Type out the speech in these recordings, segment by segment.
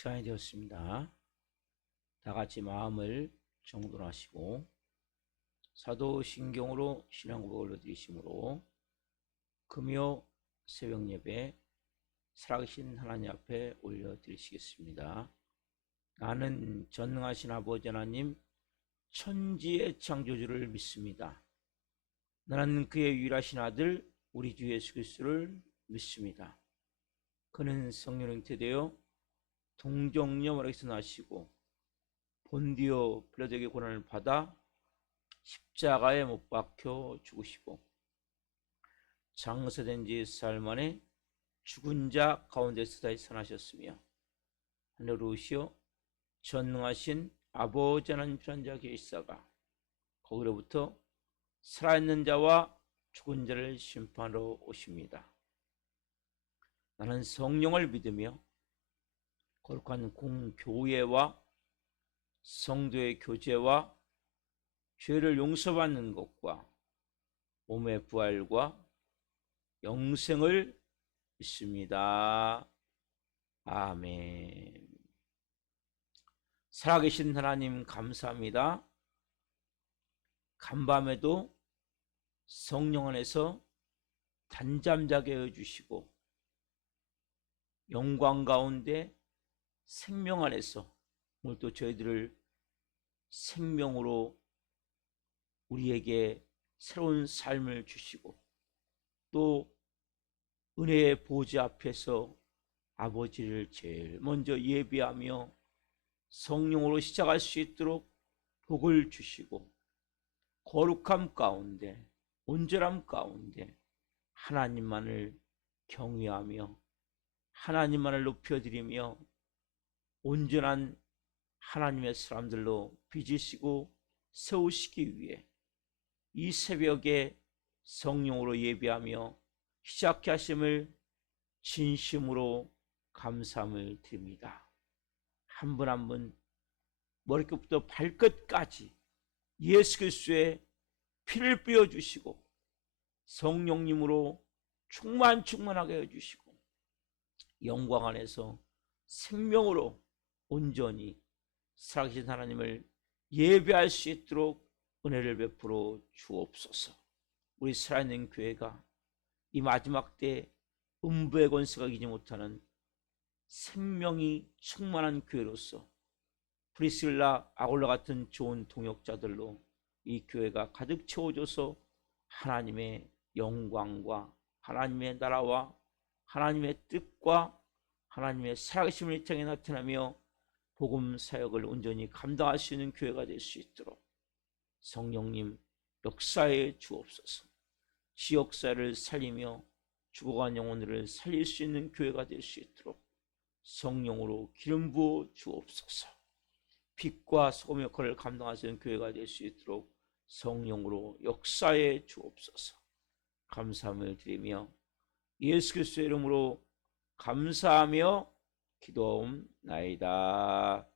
시간이 되었습니다. 다 같이 마음을 정돈하시고 사도신경으로 신앙 고백을 올려드리심으로 금요 새벽 예배 살아계신 하나님 앞에 올려드리시겠습니다. 나는 전능하신 아버지 하나님 천지의 창조주를 믿습니다. 나는 그의 유일하신 아들 우리 주 예수 그리스도를 믿습니다. 그는 성령 잉태되어 동정녀 마리아에서 나시고 본디오 빌라도에게 고난을 받아 십자가에 못 박혀 죽으시고 장사된 지 사흘 만에 죽은 자 가운데서 다시 살아나셨으며 하늘로 오시어 전능하신 아버지 하나님 편한 자 계시다가 거기로부터 살아있는 자와 죽은 자를 심판하러 오십니다. 나는 성령을 믿으며 거룩한 공교회와 성도의 교제와 죄를 용서받는 것과 몸의 부활과 영생을 믿습니다. 아멘. 살아계신 하나님 감사합니다. 간밤에도 성령 안에서 단잠자게 해주시고 영광 가운데 생명 안에서 오늘 또 저희들을 생명으로 우리에게 새로운 삶을 주시고 또 은혜의 보좌 앞에서 아버지를 제일 먼저 예배하며 성령으로 시작할 수 있도록 복을 주시고 거룩함 가운데 온전함 가운데 하나님만을 경외하며 하나님만을 높여드리며 온전한 하나님의 사람들로 빚으시고 세우시기 위해 이 새벽에 성령으로 예배하며 시작케 하심을 진심으로 감사함을 드립니다. 한 분 한 분 머리끝부터 발끝까지 예수 그리스도의 피를 뿌려주시고 성령님으로 충만하게 해주시고 영광 안에서 생명으로 온전히 살아계신 하나님을 예배할 수 있도록 은혜를 베풀어 주옵소서. 우리 살아있는 교회가 이 마지막 때 음부의 권세가 이기지 못하는 생명이 충만한 교회로서 프리실라 아골라 같은 좋은 동역자들로 이 교회가 가득 채워져서 하나님의 영광과 하나님의 나라와 하나님의 뜻과 하나님의 살아계심을 이 땅에 나타나며 복음 사역을 온전히 감당할 수 있는 교회가 될 수 있도록 성령님 역사해 주옵소서. 지역사회를 살리며 죽어간 영혼들을 살릴 수 있는 교회가 될 수 있도록 성령으로 기름 부어 주옵소서. 빛과 소금 역할을 감당할 수 있는 교회가 될 수 있도록 성령으로 역사해 주옵소서. 감사함을 드리며 예수 그리스도의 이름으로 감사하며 기도하옵나이다.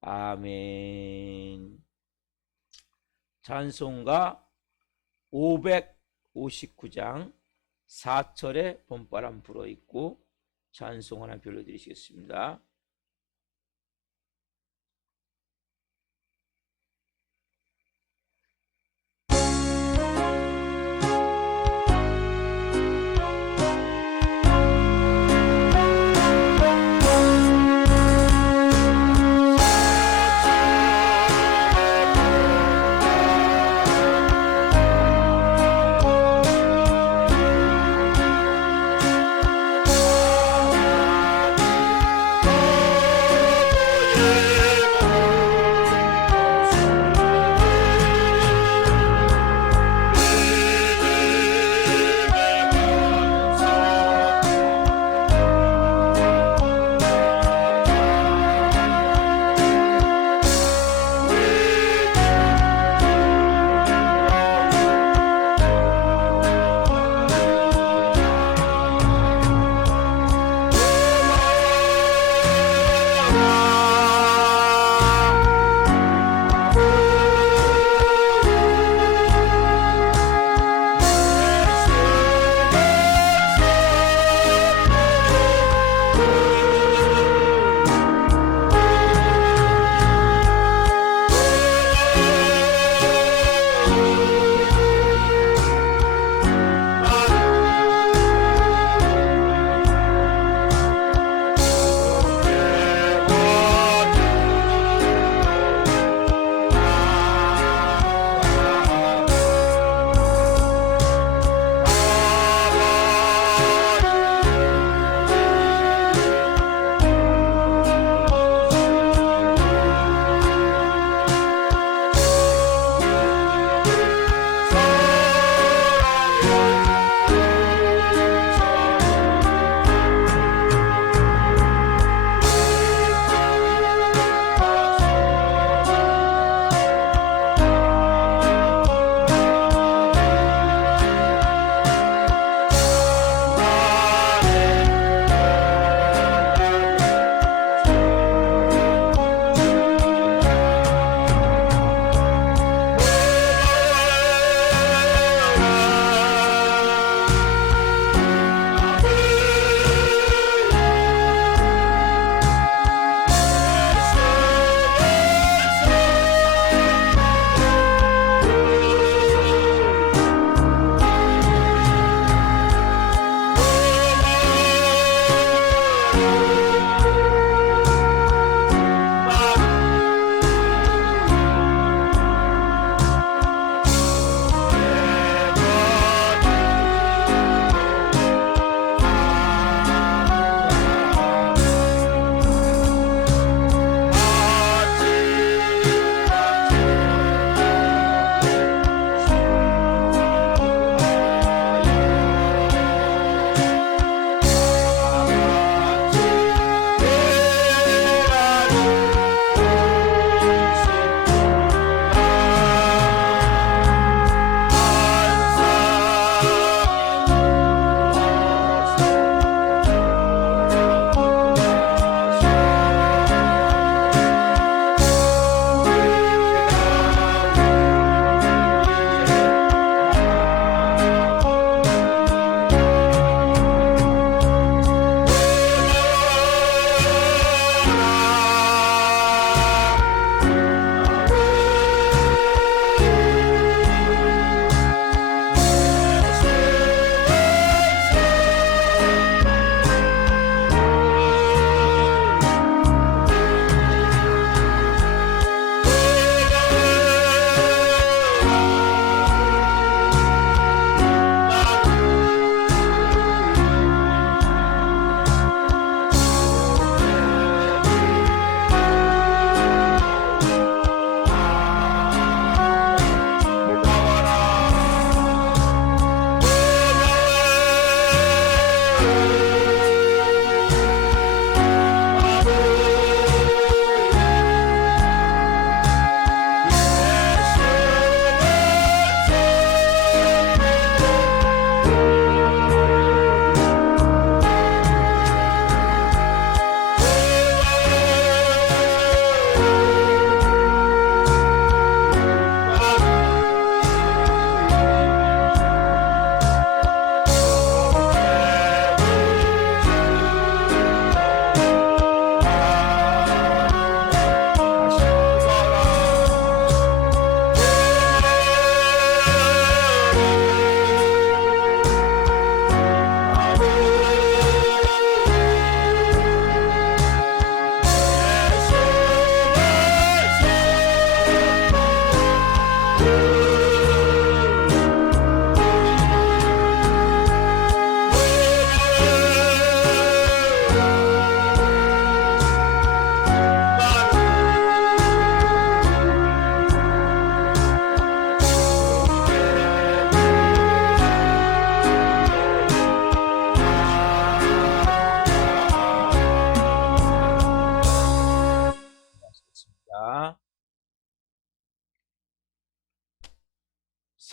아멘. 찬송가 559장 4절에 봄바람 불어있고 찬송 하나 불러드리시겠습니다.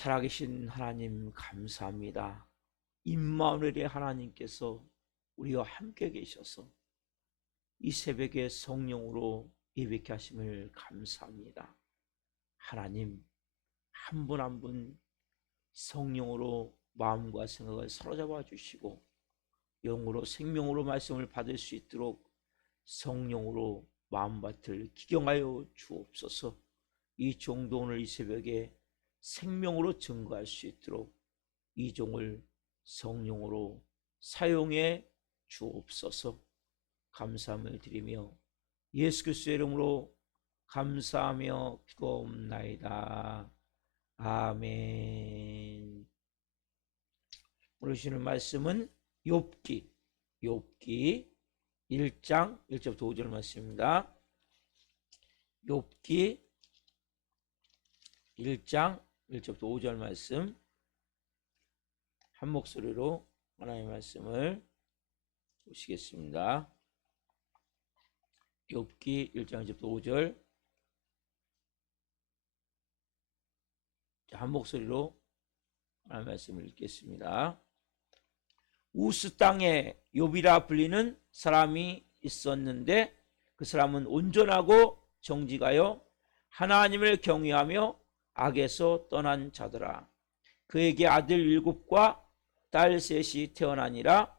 살아계신 하나님 감사합니다. 임마누엘의 하나님께서 우리와 함께 계셔서 이 새벽에 성령으로 예배케 하심을 감사합니다. 하나님 한 분 한 분 성령으로 마음과 생각을 사로잡아 주시고 영으로 생명으로 말씀을 받을 수 있도록 성령으로 마음밭을 기경하여 주옵소서. 이 종도 오늘 이 새벽에 생명으로 증거할 수 있도록 이 종을 성령으로 사용해 주옵소서. 감사함을 드리며 예수 그리스도의 이름으로 감사하며 기도옵나이다. 아멘. 오늘 주시는 말씀은 욥기 1장 1절부터 5절 말씀입니다. 욥기 1장 1절부터 5절 말씀 한 목소리로 하나님의 말씀을 보시겠습니다. 욥기 1장 1절부터 5절 한 목소리로 하나님의 말씀을 읽겠습니다. 우스 땅에 욥이라 불리는 사람이 있었는데 그 사람은 온전하고 정직하여 하나님을 경외하며 악에서 떠난 자더라. 그에게 아들 7과 딸 3이 태어나니라.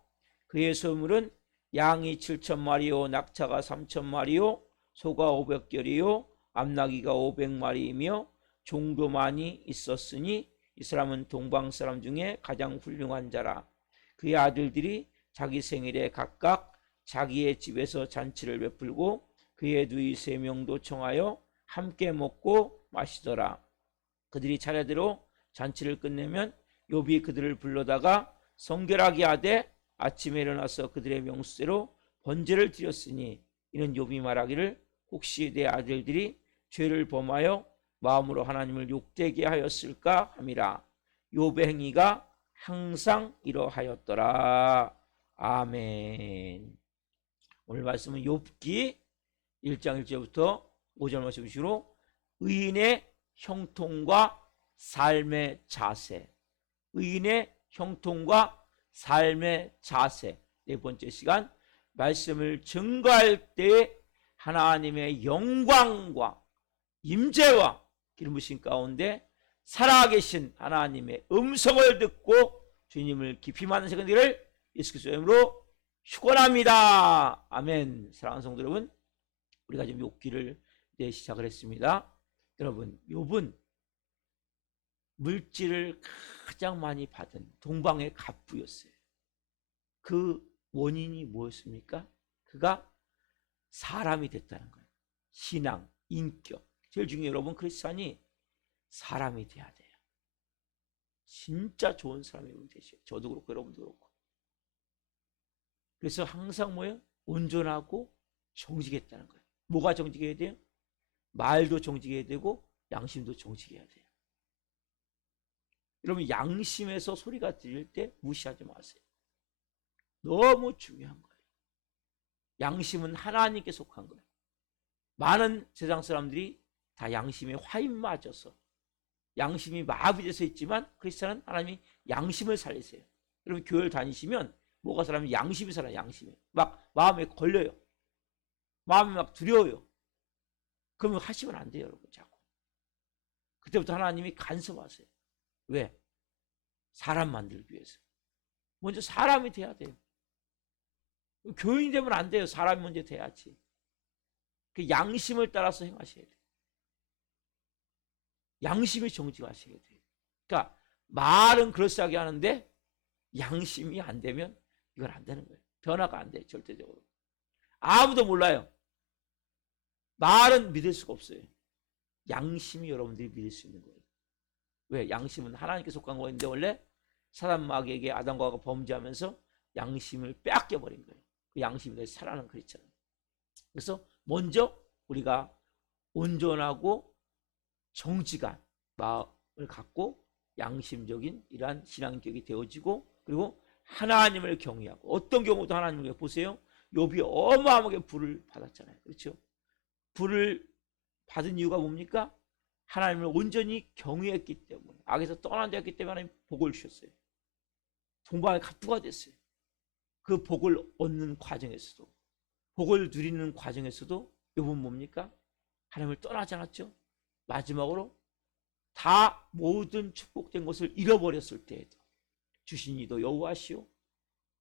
그의 소유물은 양이 7,000마리요 낙타가 3,000마리요 소가 500결이요 암나귀가 500마리이며 종도 많이 있었으니 이 사람은 동방 사람 중에 가장 훌륭한 자라. 그의 아들들이 자기 생일에 각각 자기의 집에서 잔치를 베풀고 그의 누이 3명도 청하여 함께 먹고 마시더라. 그들이 차례대로 잔치를 끝내면 욥이 그들을 불러다가 성결하게 하되 아침에 일어나서 그들의 명수대로 번제를 드렸으니 이는 욥이 말하기를 혹시 내 아들들이 죄를 범하여 마음으로 하나님을 욕되게 하였을까 함이라. 욥의 행위가 항상 이러하였더라. 아멘. 오늘 말씀은 욥기 1장 1절부터 5절 말씀으로 의인의 형통과 삶의 자세, 의인의 형통과 삶의 자세. 네 번째 시간 말씀을 증거할 때 하나님의 영광과 임재와 기름 부으심 가운데 살아계신 하나님의 음성을 듣고 주님을 깊이 만나시는 되기를 예수 그리스도의 이름으로 축원합니다. 아멘. 사랑하는 성도 여러분, 우리가 지금 욥기를 시작을 했습니다. 여러분, 욥은 물질을 가장 많이 받은 동방의 갑부였어요. 그 원인이 뭐였습니까? 그가 사람이 됐다는 거예요. 신앙, 인격. 제일 중요해요. 여러분, 크리스찬이 사람이 돼야 돼요. 진짜 좋은 사람이 되셔요. 저도 그렇고 여러분도 그렇고. 그래서 항상 뭐예요? 온전하고 정직했다는 거예요. 뭐가 정직해야 돼요? 말도 정직해야 되고 양심도 정직해야 돼요. 여러분, 양심에서 소리가 들릴 때 무시하지 마세요. 너무 중요한 거예요. 양심은 하나님께 속한 거예요. 많은 세상 사람들이 다 양심에 화인 맞아서 양심이 마비돼서 있지만 크리스찬은 하나님이 양심을 살리세요. 여러분, 교회를 다니시면 뭐가 살아면 양심이 살아요. 양심이 막 마음에 걸려요. 마음이 막 두려워요. 그러면 하시면 안 돼요. 여러분, 자꾸 그때부터 하나님이 간섭하세요. 왜? 사람 만들기 위해서. 먼저 사람이 돼야 돼요. 교인이 되면 안 돼요. 사람이 먼저 돼야지. 그 양심을 따라서 행하셔야 돼요. 양심이 정직하셔야 돼요. 그러니까 말은 그럴싸하게 하는데 양심이 안 되면 이건 안 되는 거예요. 변화가 안 돼요. 절대적으로. 아무도 몰라요. 말은 믿을 수가 없어요. 양심이 여러분들이 믿을 수 있는 거예요. 왜? 양심은 하나님께 속한 거인데 원래 사단 마귀에게 아담과 하와가 범죄하면서 양심을 빼앗겨버린 거예요. 그 양심이 다시 살아나는 그랬잖아요. 그래서 먼저 우리가 온전하고 정직한 마음을 갖고 양심적인 이러한 신앙격이 되어지고 그리고 하나님을 경외하고 어떤 경우도 하나님을 경외. 보세요. 욥이 어마어마하게 불을 받았잖아요. 그렇죠? 불을 받은 이유가 뭡니까? 하나님을 온전히 경외했기 때문에, 악에서 떠난 자였기 때문에 하나님 복을 주셨어요. 동방의 갑부가 됐어요. 그 복을 얻는 과정에서도, 복을 누리는 과정에서도 욥은 뭡니까? 하나님을 떠나지 않았죠. 마지막으로 다 모든 축복된 것을 잃어버렸을 때에도 주신 이도 여호와시오,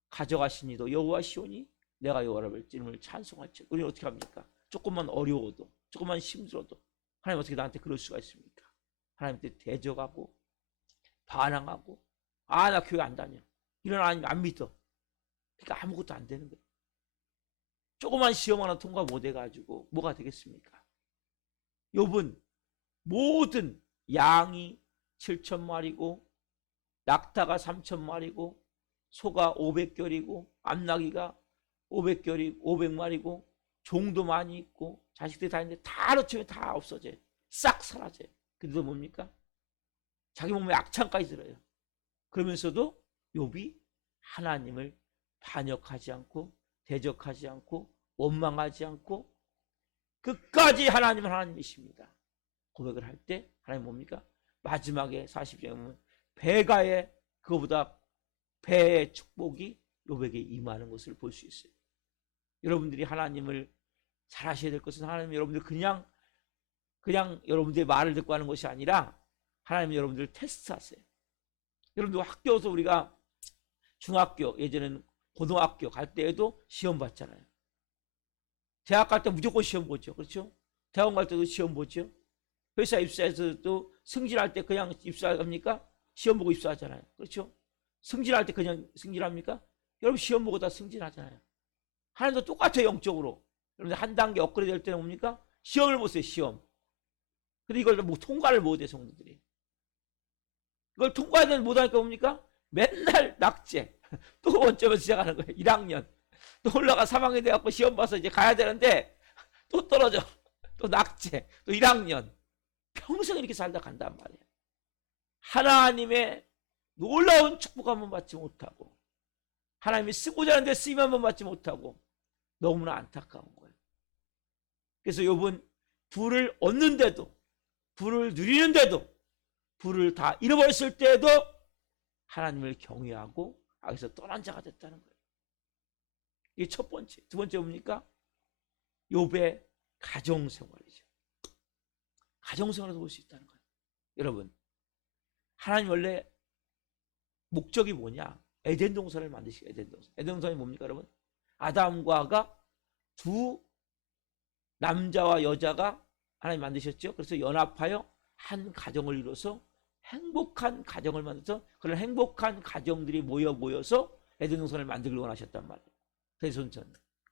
가져가신 이도 여호와시오니 내가 여호와를 이름을 찬송할지. 우리는 어떻게 합니까? 조금만 어려워도, 조금만 힘들어도 하나님 어떻게 나한테 그럴 수가 있습니까? 하나님한테 대적하고 반항하고, 아, 나 교회 안 다녀, 이런 하나님 안 믿어. 그러니까 아무것도 안 되는 거예요. 조그만 시험 하나 통과 못 해가지고 뭐가 되겠습니까? 욥은 모든 양이 7,000마리고 낙타가 3,000마리고 소가 500결이고 암나귀가 500마리고 종도 많이 있고 자식들이 다 있는데 다 하루치면 다 없어져요. 싹 사라져요. 근데도 뭡니까? 자기 몸에 악창까지 들어요. 그러면서도 욥이 하나님을 반역하지 않고 대적하지 않고 원망하지 않고 끝까지 하나님은 하나님이십니다 고백을 할 때 하나님 뭡니까? 마지막에 40장에 보면 배가의, 그거보다 배의 축복이 욥에게 임하는 것을 볼 수 있어요. 여러분들이 하나님을 잘 하셔야 될 것은, 하나님 여러분들 그냥 여러분들의 말을 듣고 하는 것이 아니라 하나님 여러분들을 테스트하세요. 여러분들 학교에서 우리가 중학교, 예전에는 고등학교 갈 때에도 시험 봤잖아요. 대학 갈 때 무조건 시험 보죠. 그렇죠? 대학원 갈 때도 시험 보죠. 회사 입사해서도 승진할 때 그냥 입사합니까? 시험 보고 입사하잖아요. 그렇죠? 승진할 때 그냥 승진합니까? 여러분 시험 보고 다 승진하잖아요. 하나님도 똑같아요. 영적으로. 여러분들 한 단계 업그레이드 될 때는 뭡니까? 시험을 보세요. 시험. 근데 이걸 뭐 통과를 못해 성도들이. 이걸 통과해야 못하니까 뭡니까? 맨날 낙제. 또 원점에서 시작하는 거예요. 1학년. 또 올라가 3학년 돼갖고 시험 봐서 이제 가야 되는데 또 떨어져. 또 낙제. 또 1학년. 평생 이렇게 살다 간단 말이에요. 하나님의 놀라운 축복 한번 받지 못하고, 하나님이 쓰고자 하는데 쓰임 한번 받지 못하고 너무나 안타까운 거예요. 그래서 욥은 부를 얻는데도, 부를 누리는데도, 부를 다 잃어버렸을 때에도 하나님을 경외하고 악에서 떠난 자가 됐다는 거예요. 이게 첫 번째. 두 번째 뭡니까? 욥의 가정생활이죠. 가정생활에서 볼 수 있다는 거예요. 여러분, 하나님 원래 목적이 뭐냐? 에덴 동산을 만드시고, 에덴 동산이 뭡니까 여러분? 아담과 하가, 두 남자와 여자가 하나님 만드셨죠. 그래서 연합하여 한 가정을 이뤄서 행복한 가정을 만들어서, 그런 행복한 가정들이 모여서 에덴 동산을 만들기 원하셨단 말이에요. 그래서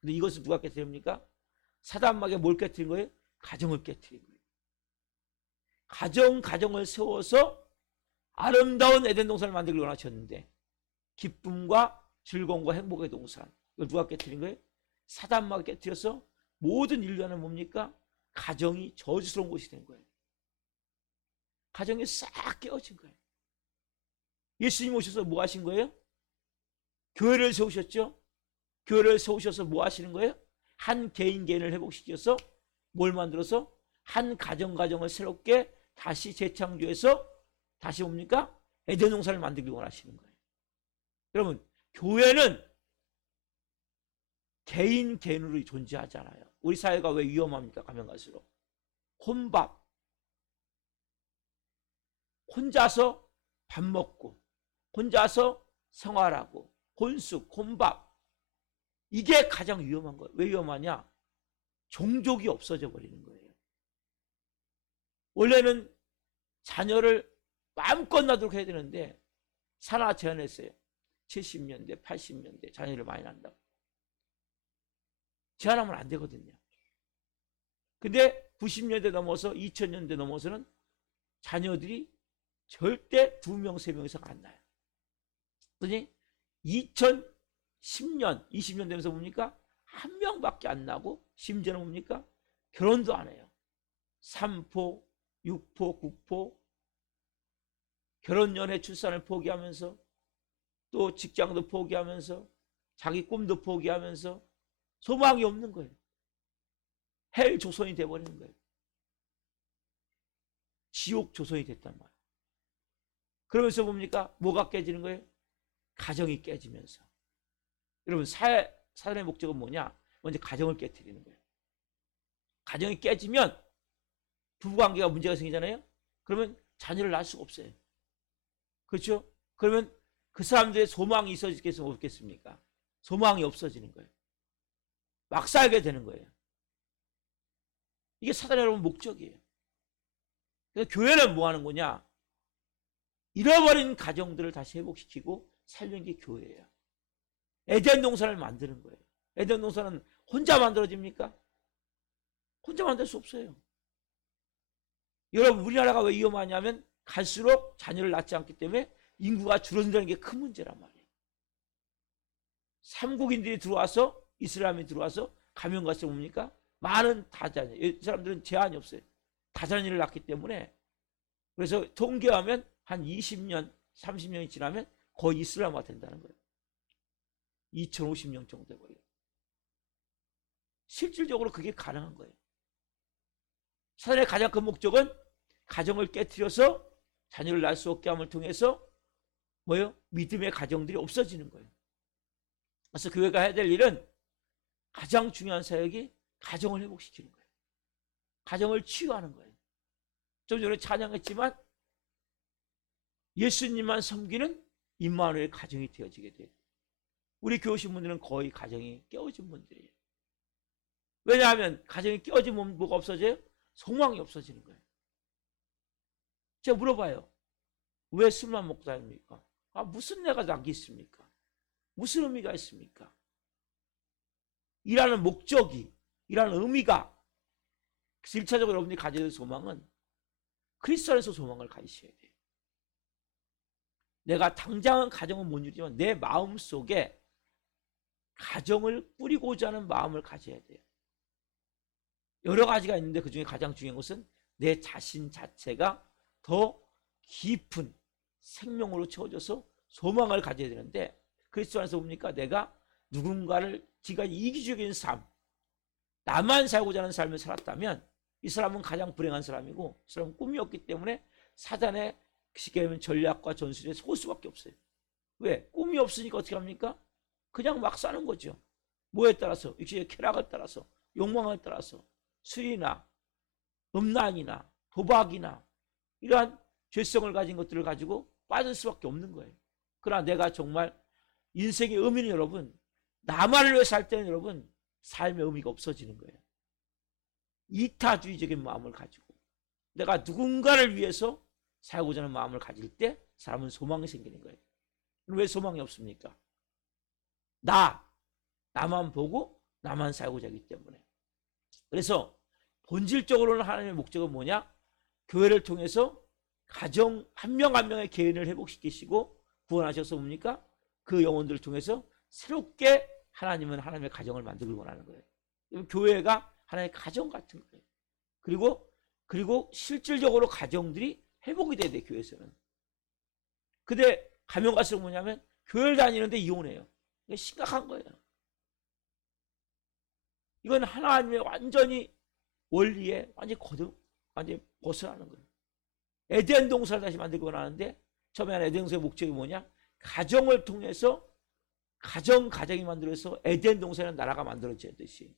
근데 이것을 누가 깨뜨립니까? 사단마귀가 뭘 깨뜨린 거예요? 가정을 깨뜨린 거예요. 가정을 세워서 아름다운 에덴 동산을 만들기 원하셨는데, 기쁨과 즐거움과 행복의 동산, 이걸 누가 깨뜨린 거예요? 사단마귀가 깨뜨려서 모든 인류는 뭡니까? 가정이 저주스러운 곳이 된 거예요. 가정이 싹 깨어진 거예요. 예수님 오셔서 뭐 하신 거예요? 교회를 세우셨죠? 교회를 세우셔서 뭐 하시는 거예요? 한 개인을 회복시켜서 뭘 만들어서 한 가정을 새롭게 다시 재창조해서 다시 뭡니까? 에덴 동산을 만들기 원하시는 거예요. 여러분, 교회는 개인으로 존재하잖아요. 우리 사회가 왜 위험합니까? 가면 갈수록 혼밥, 혼자서 밥 먹고 혼자서 생활하고 혼숙, 혼밥, 이게 가장 위험한 거예요. 왜 위험하냐? 종족이 없어져 버리는 거예요. 원래는 자녀를 마음껏 낳도록 해야 되는데 산하 제한했어요. 70년대, 80년대 자녀를 많이 낳는다고. 제한하면 안 되거든요. 근데 90년대 넘어서 2000년대 넘어서는 자녀들이 절대 2명, 3명 이상 안 낳아요. 그러니 2010년, 20년 되면서 뭡니까? 1명밖에 안 나고, 심지어는 뭡니까? 결혼도 안 해요. 3포, 6포, 9포, 결혼, 연애, 출산을 포기하면서, 또 직장도 포기하면서, 자기 꿈도 포기하면서 소망이 없는 거예요. 헬 조선이 돼버리는 거예요. 지옥 조선이 됐단 말이에요. 그러면서 뭡니까? 뭐가 깨지는 거예요? 가정이 깨지면서. 여러분 사단의 목적은 뭐냐? 먼저 가정을 깨뜨리는 거예요. 가정이 깨지면 부부관계가 문제가 생기잖아요. 그러면 자녀를 낳을 수가 없어요. 그렇죠? 그러면 그 사람들의 소망이 있어지겠습니까? 없겠습니까? 소망이 없어지는 거예요. 막 살게 되는 거예요. 이게 사단의 여러분 목적이에요. 그래서 교회는 뭐 하는 거냐? 잃어버린 가정들을 다시 회복시키고 살리는 게 교회예요. 에덴 동산을 만드는 거예요. 에덴 동산은 혼자 만들어집니까? 혼자 만들 수 없어요. 여러분 우리나라가 왜 위험하냐면 갈수록 자녀를 낳지 않기 때문에 인구가 줄어든다는 게 큰 문제란 말이에요. 삼국인들이 들어와서 이슬람이 들어와서 가면 갈수록 뭡니까? 많은 다자녀. 이 사람들은 제한이 없어요. 다자녀를 낳기 때문에. 그래서 통계하면 한 20년, 30년이 지나면 거의 이슬람화가 된다는 거예요. 2050년 정도 돼버려요. 실질적으로 그게 가능한 거예요. 사단의 가장 큰 목적은 가정을 깨트려서 자녀를 낳을 수 없게 함을 통해서 뭐요? 믿음의 가정들이 없어지는 거예요. 그래서 교회가 해야 될 일은 가장 중요한 사역이 가정을 회복시키는 거예요. 가정을 치유하는 거예요. 좀 전에 찬양했지만 예수님만 섬기는 임마누엘 가정이 되어지게 돼요. 우리 교회 오신 분들은 거의 가정이 깨어진 분들이에요. 왜냐하면 가정이 깨어지면 뭐가 없어져요? 소망이 없어지는 거예요. 제가 물어봐요. 왜 술만 먹고 다닙니까? 무슨 내가 낙이 있습니까? 무슨 의미가 있습니까? 일하는 목적이, 일하는 의미가 1차적으로 여러분들이 가져야 될 소망은 그리스도 안에서 소망을 가지셔야 돼요. 내가 당장은 가정은 못 이루지만 내 마음 속에 가정을 꾸리고자 하는 마음을 가져야 돼요. 여러 가지가 있는데 그중에 가장 중요한 것은 내 자신 자체가 더 깊은 생명으로 채워져서 소망을 가져야 되는데 그리스도 안에서 뭡니까? 내가 누군가를 지금까지 이기적인 삶, 나만 살고자 하는 삶을 살았다면 이 사람은 가장 불행한 사람이고 이 사람은 꿈이 없기 때문에 사단의 쉽게 말하면 전략과 전술에 설 수밖에 없어요. 왜? 꿈이 없으니까 어떻게 합니까? 그냥 막 사는 거죠. 뭐에 따라서? 육신의 쾌락에 따라서, 욕망에 따라서 술이나 음란이나 도박이나 이러한 죄성을 가진 것들을 가지고 빠질 수밖에 없는 거예요. 그러나 내가 정말 인생의 의미는 여러분 나만을 위해 살 때는 여러분 삶의 의미가 없어지는 거예요. 이타주의적인 마음을 가지고 내가 누군가를 위해서 살고자 하는 마음을 가질 때 사람은 소망이 생기는 거예요. 왜 소망이 없습니까? 나만 보고 나만 살고자 하기 때문에. 그래서 본질적으로는 하나님의 목적은 뭐냐? 교회를 통해서 가정 한 명 한 명의 개인을 회복시키시고 구원하셔서 뭡니까? 그 영혼들을 통해서 새롭게 하나님은 하나님의 가정을 만들길 원하는 거예요. 교회가 하나의 가정 같은 거예요. 그리고 실질적으로 가정들이 회복이 돼야 돼요. 교회에서는. 근데 가면 갈수록 뭐냐면 교회를 다니는데 이혼해요. 이게 심각한 거예요. 이건 하나님의 완전히 원리에 완전히 벗어나는 거예요. 에덴 동산을 다시 만들고 나는데 처음에 에덴 동산의 목적이 뭐냐? 가정을 통해서 가정이 만들어서 에덴 동산의 나라가 만들어지듯이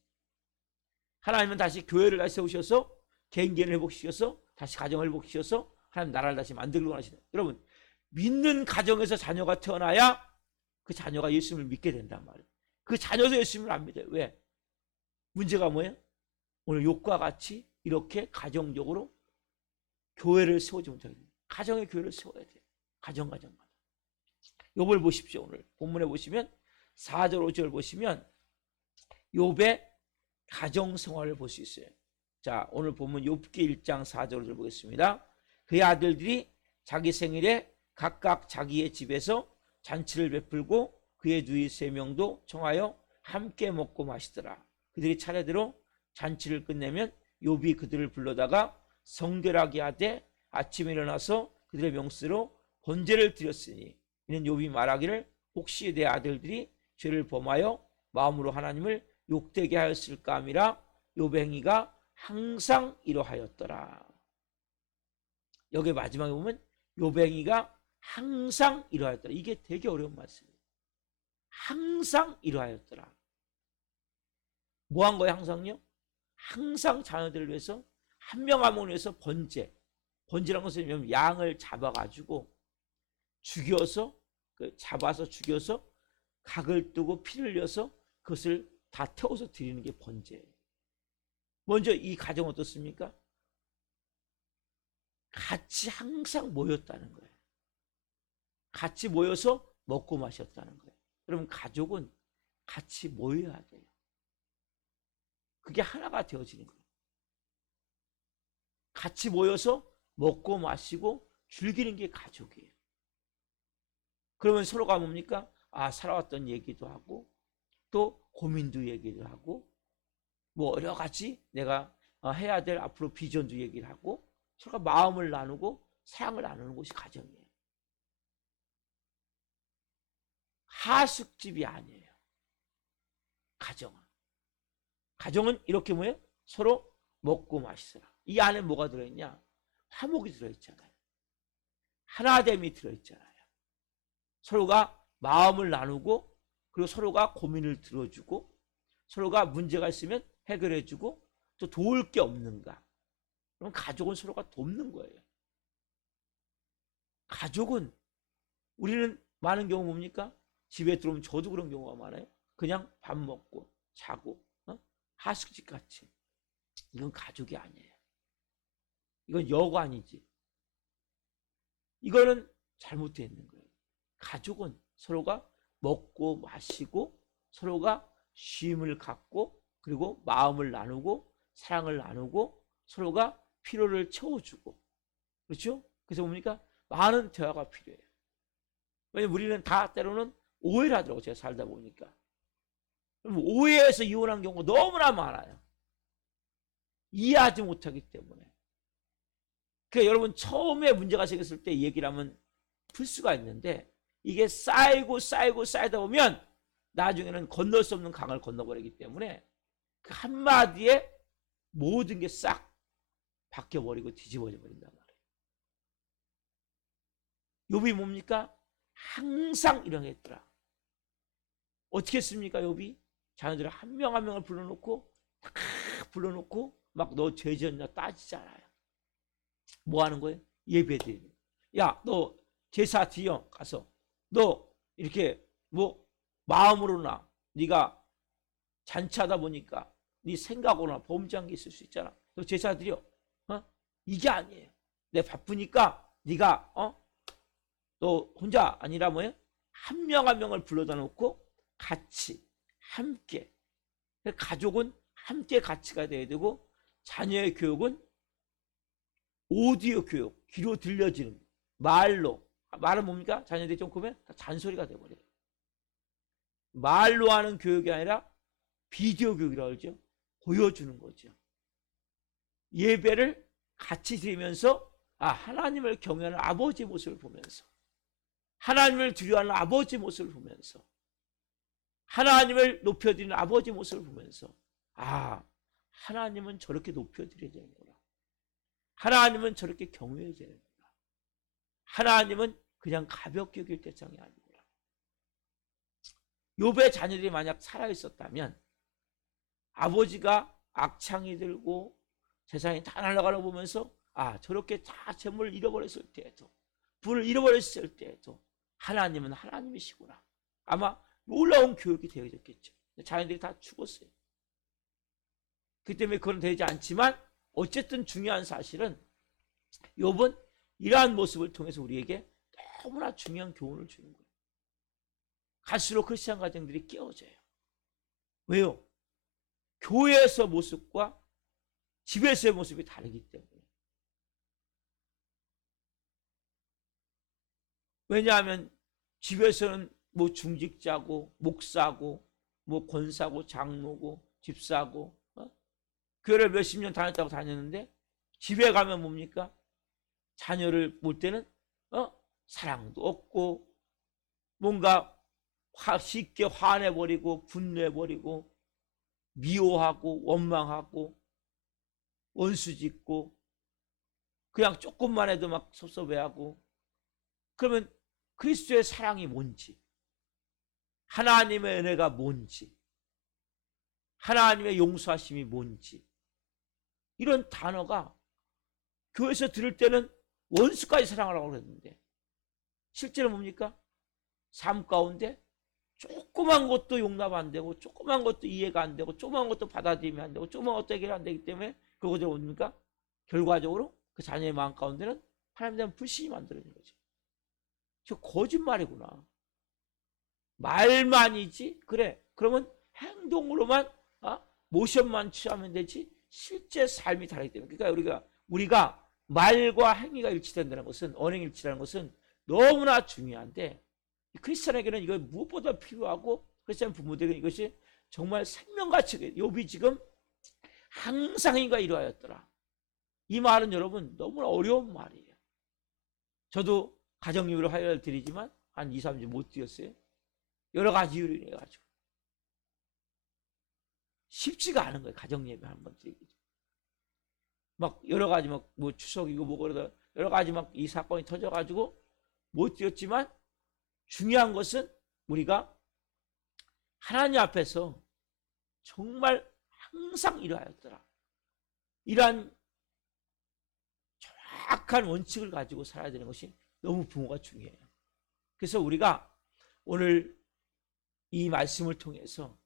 하나님은 다시 교회를 다시 세우셔서 개인을 회복시켜서 다시 가정을 회복시켜서 하나님 나라를 다시 만들고 하시는. 여러분 믿는 가정에서 자녀가 태어나야 그 자녀가 예수님을 믿게 된단 말이에요. 그 자녀도 예수님을 안 믿어요. 왜? 문제가 뭐예요? 오늘 욕과 같이 이렇게 가정적으로 교회를 세우지 못하게 돼요. 가정의 교회를 세워야 돼요. 가정마다. 욥을 보십시오. 오늘 본문에 보시면 4절 5절 보시면 욥의 가정 생활을 볼 수 있어요. 자, 오늘 본문 욥기 1장 4절을 보겠습니다. 그의 아들들이 자기 생일에 각각 자기의 집에서 잔치를 베풀고 그의 누이 3명도 청하여 함께 먹고 마시더라. 그들이 차례대로 잔치를 끝내면 욥이 그들을 불러다가 성결하게 하되 아침에 일어나서 그들의 명수로 번제를 드렸으니 이는 욥이 말하기를 혹시 내 아들들이 죄를 범하여 마음으로 하나님을 욕되게 하였을까 함이라. 욥의 행위가 항상 이러하였더라. 여기 마지막에 보면 요뱅이가 항상 이러하였더라. 이게 되게 어려운 말씀이에요. 항상 이러하였더라. 뭐 한 거예요? 항상요? 항상 자녀들을 위해서 한 명 한 명을 위해서 번제라는 것은 양을 잡아가지고 죽여서 잡아서 죽여서 각을 뜨고 피를 흘려서 그것을 다 태워서 드리는 게 번제예요. 먼저 이 가정 어떻습니까? 같이 항상 모였다는 거예요. 같이 모여서 먹고 마셨다는 거예요. 그러면 가족은 같이 모여야 돼요. 그게 하나가 되어지는 거예요. 같이 모여서 먹고 마시고 즐기는 게 가족이에요. 그러면 서로가 뭡니까? 살아왔던 얘기도 하고 또 고민도 얘기를 하고 뭐 여러 가지 내가 해야 될 앞으로 비전도 얘기를 하고 서로가 마음을 나누고 사랑을 나누는 것이 가정이에요. 하숙집이 아니에요. 가정은 이렇게 뭐예요? 서로 먹고 마시라. 이 안에 뭐가 들어있냐? 화목이 들어있잖아요. 하나됨이 들어있잖아요. 서로가 마음을 나누고 그리고 서로가 고민을 들어주고 서로가 문제가 있으면 해결해주고 또 도울 게 없는가? 그럼 가족은 서로가 돕는 거예요. 가족은 우리는 많은 경우 뭡니까? 집에 들어오면 저도 그런 경우가 많아요. 그냥 밥 먹고 자고 하숙집 같이. 이건 가족이 아니에요. 이건 여관이지. 이거는 잘못되어 있는 거예요. 가족은 서로가 먹고 마시고 서로가 쉼을 갖고 그리고 마음을 나누고 사랑을 나누고 서로가 필요를 채워주고 그렇죠? 그래서 뭡니까? 많은 대화가 필요해요. 왜냐면 우리는 다 때로는 오해를 하더라고요. 제가 살다 보니까. 오해해서 이혼한 경우가 너무나 많아요. 이해하지 못하기 때문에. 그러니까 여러분 처음에 문제가 생겼을 때 얘기를 하면 풀 수가 있는데 이게 쌓이다 보면 나중에는 건널 수 없는 강을 건너버리기 때문에 그 한마디에 모든 게 싹 바뀌어버리고 뒤집어져 버린단 말이에요. 욥이 뭡니까? 항상 이런 게 있더라. 어떻게 했습니까? 욥이 자녀들을 한 명 한 명을 불러놓고 막 너 죄졌냐 따지잖아요. 뭐 하는 거예요? 예배드리는. 야, 너 제사 드려 가서 너 이렇게 뭐 마음으로나 네가 잔치하다 보니까 네 생각으로나 범죄한 게 있을 수 있잖아. 너 제사 드려. 이게 아니에요. 내가 바쁘니까 네가 너 혼자 아니라 뭐예요? 한 명 한 명을 불러다 놓고 같이 함께. 가족은 함께 같이 가야 되고 자녀의 교육은 오디오 교육, 귀로 들려지는 말로. 말은 뭡니까? 자녀들이 좀 크면 다 잔소리가 돼버려요. 말로 하는 교육이 아니라 비디오 교육이라고 하죠. 보여주는 거죠. 예배를 같이 드리면서 하나님을 경외하는 아버지의 모습을 보면서 하나님을 두려워하는 아버지의 모습을 보면서 하나님을 높여드리는 아버지의 모습을 보면서 하나님은 저렇게 높여드려야 되는구나. 하나님은 저렇게 경외해야 되는구나. 하나님은 그냥 가볍게 여길 대상이 아니구나. 욥의 자녀들이 만약 살아있었다면 아버지가 악창이 들고 세상이 다 날아가는 거 보면서 저렇게 다 재물을 잃어버렸을 때에도 부를 잃어버렸을 때에도 하나님은 하나님이시구나. 아마 놀라운 교육이 되어졌겠죠. 자녀들이 다 죽었어요. 그 때문에 그건 되지 않지만 어쨌든 중요한 사실은 욥은 이러한 모습을 통해서 우리에게 너무나 중요한 교훈을 주는 거예요. 갈수록 크리스찬 가정들이 깨어져요. 왜요? 교회에서 모습과 집에서의 모습이 다르기 때문에. 왜냐하면 집에서는 뭐 중직자고 목사고 뭐 권사고 장로고 집사고 교회를 몇십 년 다녔다고 다녔는데 집에 가면 뭡니까? 자녀를 볼 때는 사랑도 없고 뭔가 쉽게 화내버리고 분노해버리고 미워하고 원망하고 원수짓고 그냥 조금만 해도 막 섭섭해하고. 그러면 그리스도의 사랑이 뭔지, 하나님의 은혜가 뭔지, 하나님의 용서하심이 뭔지, 이런 단어가 교회에서 들을 때는 원수까지 사랑하라고 그랬는데 실제로 뭡니까? 삶 가운데 조그만 것도 용납 안 되고, 조그만 것도 이해가 안 되고, 조그만 것도 받아들이면 안 되고, 조그만 것도 해결 안 되기 때문에 그거들 뭡니까? 결과적으로 그 자녀의 마음 가운데는 하나님에 대한 불신이 만들어지는 거죠. 저 거짓말이구나. 말만이지? 그래. 그러면 행동으로만 모션만 취하면 되지 실제 삶이 다르기 때문에. 그러니까 우리가 말과 행위가 일치된다는 것은, 언행일치라는 것은 너무나 중요한데, 크리스천에게는 이거 무엇보다 필요하고, 크리스천 부모들에게는 이것이 정말 생명같이, 욥이 지금 항상 행위가 이루어졌더라. 이 말은 여러분 너무나 어려운 말이에요. 저도 가정예배로 화요일 드리지만 한 2, 3주 못 드렸어요. 여러 가지 이유로 인해 가지고 쉽지가 않은 거예요. 가정예배 한번 드리기. 막 여러 가지 막 뭐 추석이고 뭐 그러다 여러 가지 막 이 사건이 터져가지고 못 드렸지만, 중요한 것은 우리가 하나님 앞에서 정말 항상 이러하였더라. 이러한 정확한 원칙을 가지고 살아야 되는 것이 너무 부모가 중요해요. 그래서 우리가 오늘 이 말씀을 통해서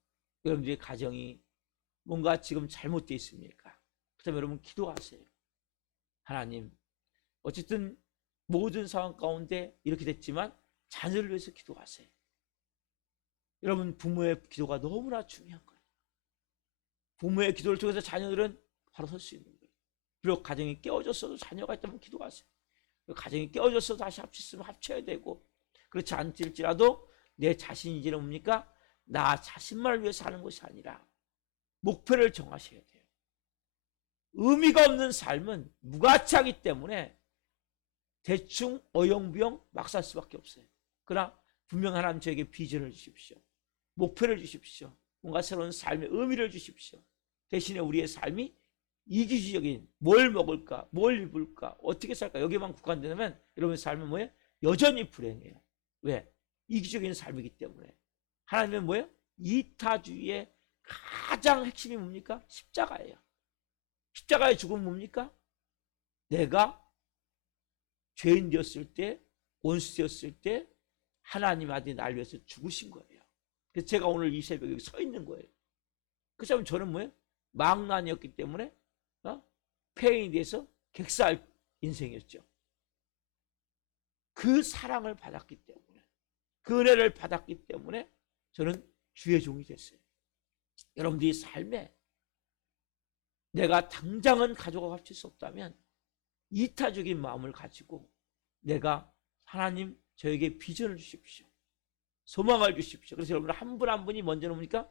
여러분들의 가정이 뭔가 지금 잘못되어 있습니까? 그렇다면 여러분 기도하세요. 하나님, 어쨌든 모든 상황 가운데 이렇게 됐지만 자녀를 위해서 기도하세요. 여러분, 부모의 기도가 너무나 중요한 거예요. 부모의 기도를 통해서 자녀들은 바로 설 수 있는 거예요. 비록 가정이 깨어졌어도 자녀가 있다면 기도하세요. 가정이 깨어졌어도 다시 합쳤으면 합쳐야 되고, 그렇지 않을지라도 내 자신이 이제는 뭡니까? 나 자신만을 위해서 사는 것이 아니라 목표를 정하셔야 돼요. 의미가 없는 삶은 무가치하기 때문에 대충 어영부영 막 살 수밖에 없어요. 그러나 분명 하나님 저에게 비전을 주십시오. 목표를 주십시오. 뭔가 새로운 삶의 의미를 주십시오. 대신에 우리의 삶이 이기주의적인 뭘 먹을까, 뭘 입을까, 어떻게 살까 여기만 국한되면 여러분의 삶은 뭐예요? 여전히 불행해요. 왜? 이기적인 삶이기 때문에. 하나님은 뭐예요? 이타주의의 가장 핵심이 뭡니까? 십자가예요. 십자가의 죽음은 뭡니까? 내가 죄인 되었을 때, 원수 되었을 때 하나님 아들이 나를 위해서 죽으신 거예요. 그래서 제가 오늘 이 새벽에 여기 서 있는 거예요. 그렇다면 저는 뭐예요? 망난이었기 때문에 폐인이 돼서 객사할 인생이었죠. 그 사랑을 받았기 때문에, 그 은혜를 받았기 때문에 저는 주의 종이 됐어요. 여러분들이 삶에 내가 당장은 가족과 합칠 수 없다면 이타적인 마음을 가지고 내가 하나님 저에게 비전을 주십시오. 소망을 주십시오. 그래서 여러분 한 분 한 분이 먼저는 뭡니까?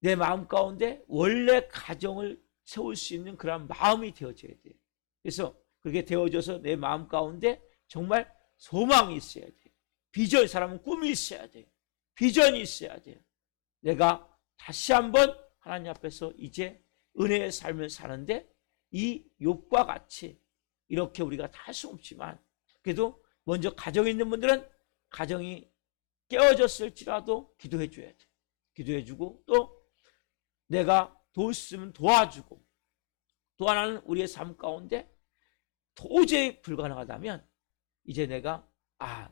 내 마음 가운데 원래 가정을 세울 수 있는 그런 마음이 되어져야 돼요. 그래서 그렇게 되어져서 내 마음 가운데 정말 소망이 있어야 돼요. 비전, 사람은 꿈이 있어야 돼요. 비전이 있어야 돼요. 내가 다시 한번 하나님 앞에서 이제 은혜의 삶을 사는데 이 욥과 같이 이렇게 우리가 다 할 수 없지만 그래도 먼저 가정에 있는 분들은 가정이 깨어졌을지라도 기도해 줘야 돼. 기도해 주고 또 내가 도울 수 있으면 도와주고, 또 하나는 우리의 삶 가운데 도저히 불가능하다면 이제 내가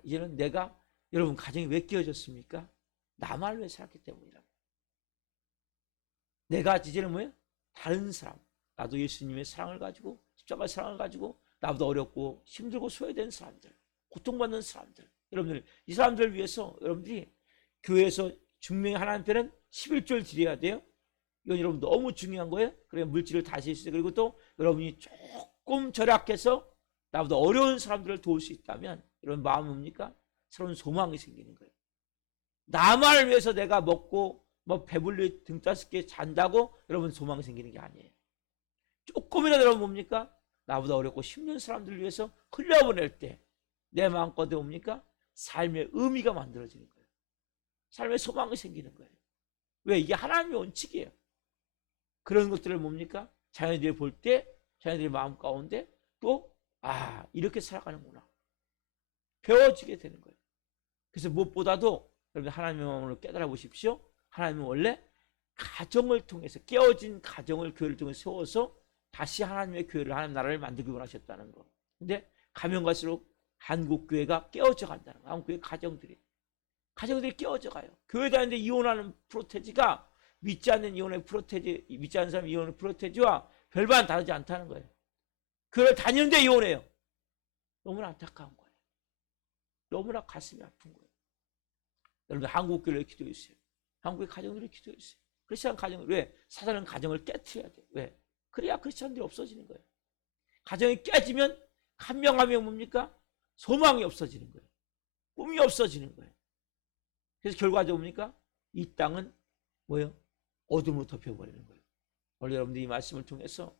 이제는 내가, 여러분 가정이 왜 깨어졌습니까? 나만을 위해 살았기 때문이라고. 내가 이제는 뭐예요? 다른 사람, 나도 예수님의 사랑을 가지고 십자가의 사랑을 가지고 나보다 어렵고 힘들고 소외된 사람들, 고통받는 사람들, 여러분들 이 사람들을 위해서 여러분들이 교회에서 분명히 하나님 앞에는 11조를 드려야 돼요. 이건 여러분 너무 중요한 거예요. 그래 물질을 다시 해주세요. 그리고 또 여러분이 조금 절약해서 나보다 어려운 사람들을 도울 수 있다면 여러분 마음이 뭡니까? 새로운 소망이 생기는 거예요. 나만을 위해서 내가 먹고 뭐 배불리 등 따숩게 잔다고 여러분 소망이 생기는 게 아니에요. 조금이라도 여러분 뭡니까? 나보다 어렵고 힘든 사람들을 위해서 흘려보낼 때 내 마음껏에 뭡니까? 삶의 의미가 만들어지는 거예요. 삶의 소망이 생기는 거예요. 왜? 이게 하나님의 원칙이에요. 그런 것들을 뭡니까? 자녀들이 볼 때 자녀들의 마음 가운데 또 이렇게 살아가는구나 배워지게 되는 거예요. 그래서 무엇보다도 여러분 하나님의 마음으로 깨달아 보십시오. 하나님은 원래 가정을 통해서 깨어진 가정을 교회를 통해서 세워서 다시 하나님의 교회를 하나님 나라를 만들기 원하셨다는 거. 근데 가면 갈수록 한국 교회가 깨어져 간다는 거. 한국 교회 가정들이 깨어져 가요. 교회 다니는데 이혼하는 프로테지가 믿지 않는 이혼의 프로테지, 믿지 않는 사람 이혼의 프로테지와 별반 다르지 않다는 거예요. 교회를 다니는데 이혼해요. 너무나 안타까운 거예요. 너무나 가슴이 아픈 거예요. 여러분 한국 교회를 기도했어요. 한국의 가정들을 기도했어요. 크리스찬 가정을 왜? 사단은 가정을 깨트려야 돼요. 왜? 그래야 크리스찬들이 없어지는 거예요. 가정이 깨지면 한 명 한 명 뭡니까? 소망이 없어지는 거예요. 꿈이 없어지는 거예요. 그래서 결과적으로 뭡니까? 이 땅은 뭐예요? 어둠으로 덮여버리는 거예요. 원래 여러분들이 이 말씀을 통해서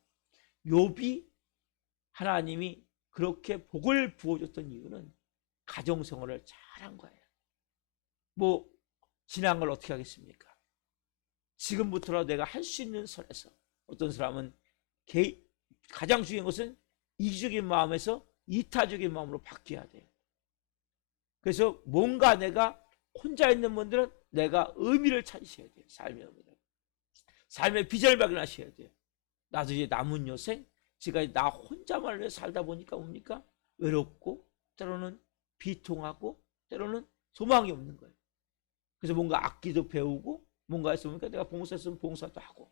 욥이 하나님이 그렇게 복을 부어줬던 이유는 가정생활을 잘한 거예요. 뭐 지난 걸 어떻게 하겠습니까? 지금부터라도 내가 할 수 있는 선에서 어떤 사람은 가장 중요한 것은 이기적인 마음에서 이타적인 마음으로 바뀌어야 돼요. 그래서 뭔가 내가 혼자 있는 분들은 내가 의미를 찾으셔야 돼요. 삶의 의미를. 삶의 비전을 발견하셔야 돼요. 나도 이제 남은 여생 지금까지 나 혼자만 살다 보니까 뭡니까? 외롭고 때로는 비통하고 때로는 소망이 없는 거예요. 그래서 뭔가 악기도 배우고 뭔가 했으니까 내가 봉사 했으면 봉사도 하고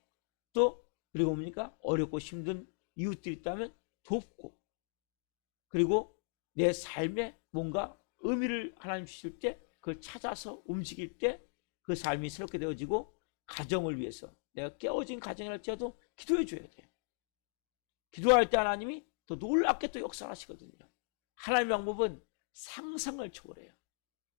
또 그리고 뭡니까? 어렵고 힘든 이웃들이 있다면 돕고 그리고 내 삶에 뭔가 의미를 하나님 주실 때 그걸 찾아서 움직일 때 그 삶이 새롭게 되어지고 가정을 위해서 내가 깨어진 가정이랄지라도 기도해 줘야 돼요. 기도할 때 하나님이 더 놀랍게 또 역사하시거든요. 하나님의 방법은 상상을 초월해요.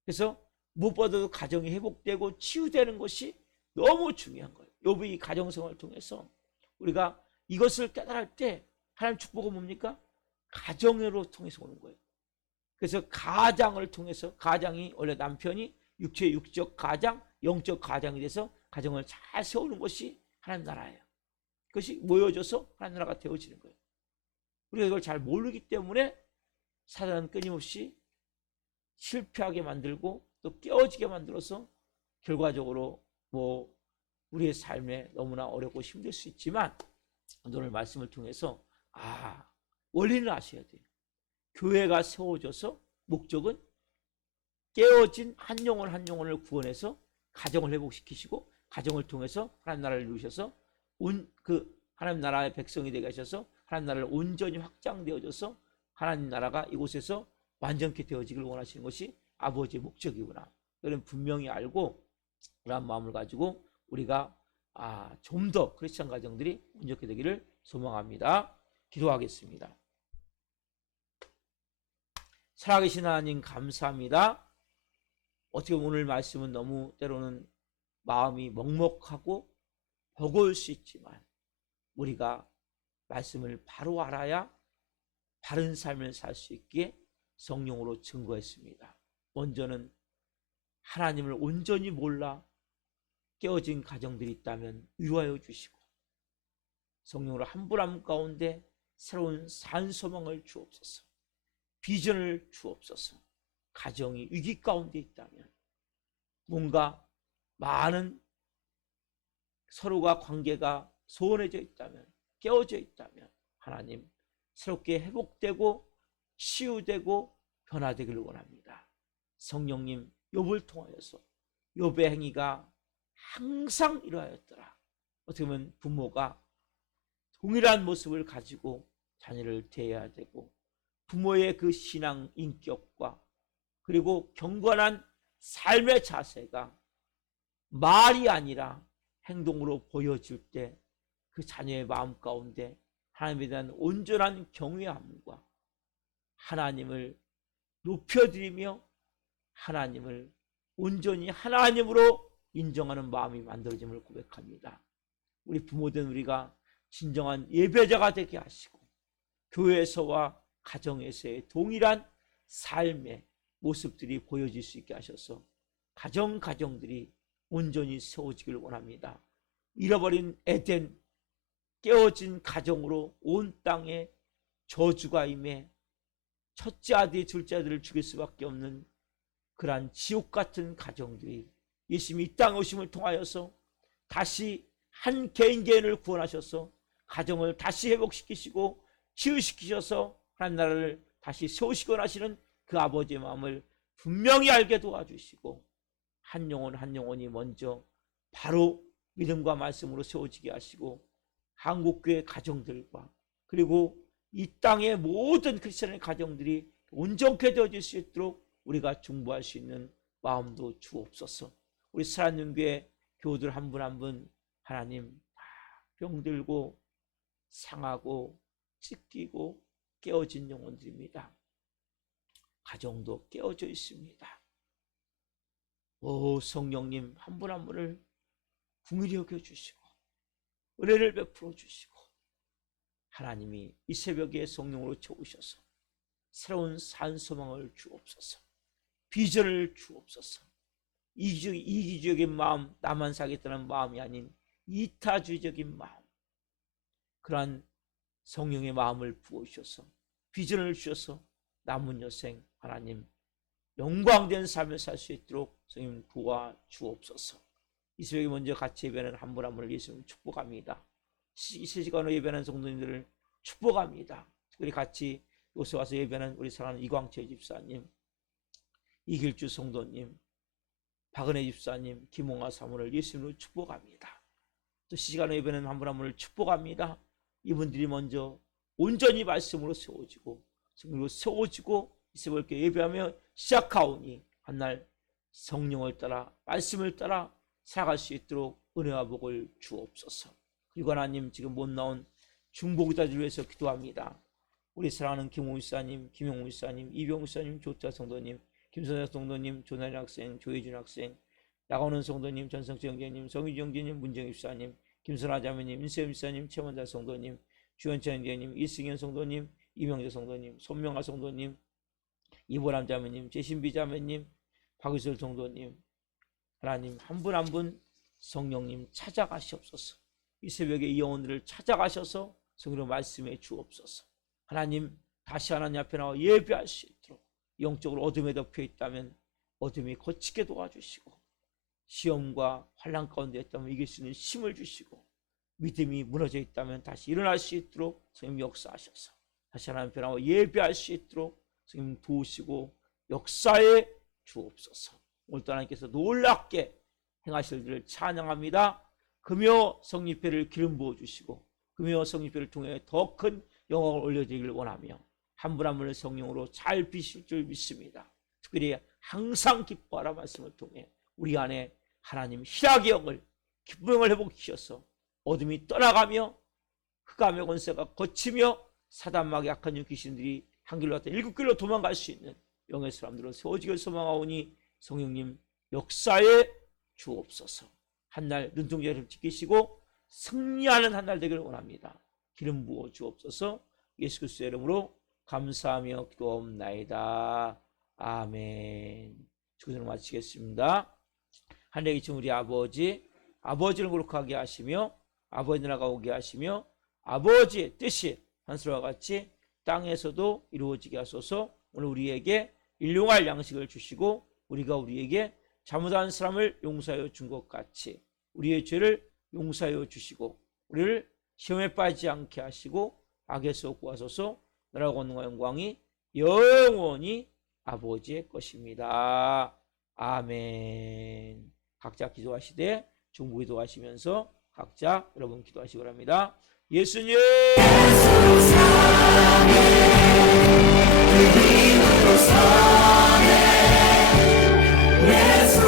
그래서 무엇보다도 가정이 회복되고 치유되는 것이 너무 중요한 거예요. 욥이 이 가정생활을 통해서 우리가 이것을 깨달을 때 하나님 축복은 뭡니까? 가정으로 통해서 오는 거예요. 그래서 가장을 통해서 가장이 원래 남편이 육체의 육적 가장, 영적 가장이 돼서 가정을 잘 세우는 것이 하나님 나라예요. 그것이 모여져서 하나님 나라가 되어지는 거예요. 우리가 이걸 잘 모르기 때문에 사단은 끊임없이 실패하게 만들고 또 깨어지게 만들어서 결과적으로 뭐 우리의 삶에 너무나 어렵고 힘들 수 있지만 오늘 말씀을 통해서 원리는 아셔야 돼요. 교회가 세워져서 목적은 깨어진 한 영혼 한 영혼을 구원해서 가정을 회복시키시고 가정을 통해서 하나님 나라를 이루셔서 하나님 나라의 백성이 되게 하셔서 하나님 나라를 온전히 확장되어져서 하나님 나라가 이곳에서 완전케 되어지길 원하시는 것이 아버지의 목적이구나. 이런 분명히 알고 그런 마음을 가지고 우리가 좀 더 크리스찬 가정들이 온전케 되기를 소망합니다. 기도하겠습니다. 살아계신 하나님 감사합니다. 어떻게 보면 오늘 말씀은 너무 때로는 마음이 먹먹하고 버거울 수 있지만 우리가 말씀을 바로 알아야 바른 삶을 살 수 있기에 성령으로 증거했습니다. 먼저는 하나님을 온전히 몰라 깨어진 가정들이 있다면 위로하여 주시고 성령으로 한 분 한 분 가운데 새로운 산소망을 주옵소서. 비전을 주옵소서. 가정이 위기 가운데 있다면 뭔가 많은 서로가 관계가 소원해져 있다면 깨어져 있다면 하나님 새롭게 회복되고 치유되고 변화되기를 원합니다. 성령님 욥을 통하여서 욥의 행위가 항상 이러하였더라. 어떻게 보면 부모가 동일한 모습을 가지고 자녀를 대해야 되고 부모의 그 신앙 인격과 그리고 경건한 삶의 자세가 말이 아니라 행동으로 보여질 때 그 자녀의 마음 가운데 하나님에 대한 온전한 경외함과 하나님을 높여드리며 하나님을 온전히 하나님으로 인정하는 마음이 만들어짐을 고백합니다. 우리 부모된 우리가 진정한 예배자가 되게 하시고 교회에서와 가정에서의 동일한 삶의 모습들이 보여질 수 있게 하셔서 가정들이 온전히 세워지기를 원합니다. 잃어버린 에덴 깨어진 가정으로 온 땅에 저주가 임해 첫째 아들이 둘째 아들을 죽일 수밖에 없는 그러한 지옥 같은 가정들이 예수님이 이 땅에 오심을 통하여서 다시 한 개인 개인을 구원하셔서 가정을 다시 회복시키시고 치유시키셔서 하나님 나라를 다시 세우시고 하시는 그 아버지의 마음을 분명히 알게 도와주시고 한 영혼 한 영혼이 먼저 바로 믿음과 말씀으로 세워지게 하시고 한국교회 가정들과 그리고 이 땅의 모든 크리스천의 가정들이 온전케 되어질 수 있도록 우리가 중보할 수 있는 마음도 주옵소서. 우리 살아있는 교회 교우들 한 분 한 분 하나님 병들고 상하고 찢기고 깨어진 영혼들입니다. 가정도 깨어져 있습니다. 오 성령님 한 분 한 분을 긍휼히 여겨주시고 은혜를 베풀어 주시고 하나님이 이 새벽에 성령으로 채우셔서 새로운 산소망을 주옵소서. 비전을 주옵소서. 이기주의적인 마음, 나만 살겠다는 마음이 아닌 이타주의적인 마음, 그러한 성령의 마음을 부어주셔서 비전을 주셔서 남은 여생 하나님 영광된 삶을 살 수 있도록 성령 도와주옵소서. 이 새벽에 먼저 같이 예배하는 한 분 한 분을 예수님 축복합니다. 이 시간으로 예배하는 성도님들을 축복합니다. 특별히 같이 이곳에 와서 예배하는 우리 사랑하는 이광채 집사님, 이길주 성도님, 박은혜 집사님, 김홍아 사모를 예수님으로 축복합니다. 또 시간으로 예배하는 한 분 한 분을 축복합니다. 이분들이 먼저 온전히 말씀으로 세워지고 성령으로 세워지고 이 새벽에 예배하며 시작하오니 한날 성령을 따라 말씀을 따라 살아갈 수 있도록 은혜와 복을 주옵소서. 그리고 하나님 지금 못 나온 중보기도자들을 위해서 기도합니다. 우리 사랑하는 김홍 목사님, 김용우 목사님, 이병우 목사님, 조자 성도님, 김선자 성도님, 조나리 학생, 조혜준 학생, 나가오는 성도님, 전성재 형제님, 성희주 형제님, 문정희 집사님, 김선아 자매님, 인세임 집사님, 최원자 성도님, 주현철 형제님, 이승현 성도님, 이명재 성도님, 손명아 성도님, 이보람 자매님, 제신비 자매님, 박유설 성도님, 하나님 한 분 한 분 성령님 찾아가시옵소서. 이 새벽에 이 영혼들을 찾아가셔서 성령으로 말씀해 주옵소서. 하나님 다시 하나님 앞에 나와 예배할 수 있도록 영적으로 어둠에 덮여 있다면 어둠이 거치게 도와주시고 시험과 환난 가운데 있다면 이길 수 있는 힘을 주시고 믿음이 무너져 있다면 다시 일어날 수 있도록 성령 역사하셔서 다시 하나님 앞에 나와 예배할 수 있도록 성령 도우시고 역사해 주옵소서. 오늘도 하나님께서 놀랍게 행하실 일을 찬양합니다. 금요 성립회를 기름 부어주시고 금요 성립회를 통해 더 큰 영광을 올려드리길 원하며 한 분 한 분을 성령으로 잘 비실 줄 믿습니다. 특별히 항상 기뻐하라 말씀을 통해 우리 안에 하나님 희락의 영을 기쁨의 영을 회복시켜서 어둠이 떠나가며 흑암의 권세가 거치며 사단마귀 악한 영 귀신들이 한 길로 갔다 일곱 길로 도망갈 수 있는 영의 사람들은 세워지길 소망하오니 성령님 역사에 주옵소서. 한날 눈동자를 지키시고 승리하는 한날 되기를 원합니다. 기름 부어 주옵소서. 예수 그리스도의 이름으로 감사하며 기도하옵나이다. 아멘. 주기도를 마치겠습니다. 하늘에 계신 우리 아버지를 거룩하게 하시며 아버지 나라가 오게 하시며 아버지의 뜻이 하늘과 같이 땅에서도 이루어지게 하소서. 오늘 우리에게 일용할 양식을 주시고 우리가 우리에게 잘못한 사람을 용서하여 준 것 같이 우리의 죄를 용서하여 주시고 우리를 시험에 빠지지 않게 하시고 악에서 구하소서. 나라와 권능과 영광이 영원히 아버지의 것입니다. 아멘. 각자 기도하시되 중보기도 하시면서 각자 여러분 기도하시기 바랍니다. 예수님 예수